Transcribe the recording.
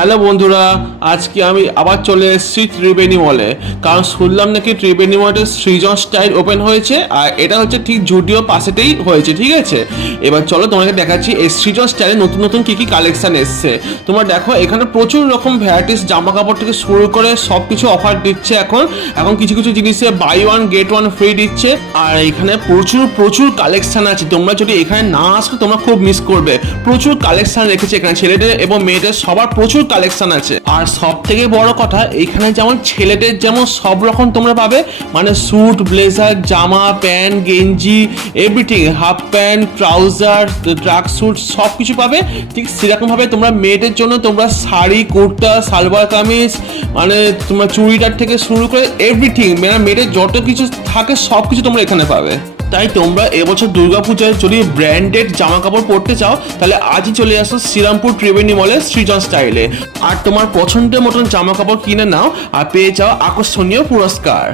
Hello বন্ধুরা, আজকে আমি আবার চলে এসেছি ত্রিবেণী মলে। কারণ শুনলাম নাকি ত্রিবেণী মলে সৃজন স্টাইল ওপেন হয়েছে, আর এটা হচ্ছে ঠিক জুডিও পাশেতেই হয়েছে। ঠিক আছে, এবার চলো তোমাকে দেখাচ্ছি এই সৃজন স্টাইলে নতুন নতুন কী কী কালেকশন এসছে। তোমরা দেখো এখানে প্রচুর রকম ভ্যারাইটিস জামা কাপড় থেকে শুরু করে সব কিছু অফার দিচ্ছে। এখন কিছু কিছু জিনিসে buy one get one free দিচ্ছে। আর এখানে প্রচুর প্রচুর কালেকশন আছে, তোমরা যদি এখানে না আসো তোমরা খুব মিস করবে। প্রচুর কালেকশন রেখেছে এখানে, ছেলেদের এবং মেয়েদের সবার প্রচুর কালেকশন আছে। আর সব থেকে বড় কথা, এখানে যেমন ছেলেদের যেমন সব রকম তোমরা পাবে, মানে স্যুট, ব্লেজার, জামা, প্যান্ট, গেঞ্জি, everything, half pant, trouser, tracksuit সব কিছু পাবে। ঠিক সেরকম ভাবে তোমরা মেয়েদের জন্য তোমরা শাড়ি, কুর্তা, সালোয়ার কামিজ, মানে তোমরা চুড়িদার থেকে শুরু করে এভরিথিং, মানে মেয়েদের যত কিছু থাকে সব কিছু তোমরা এখানে পাবে। তাই তোমরা এবছর দুর্গাপূজায় যদি ব্র্যান্ডেড জামা কাপড় পরতে চাও, তাহলে আজই চলে আসো শ্রীরামপুর ত্রিবেণী মলে সৃজন স্টাইলে। আর তোমার পছন্দের মতন জামা কাপড় কিনে নাও আর পেয়ে যাও আকর্ষণীয় পুরস্কার।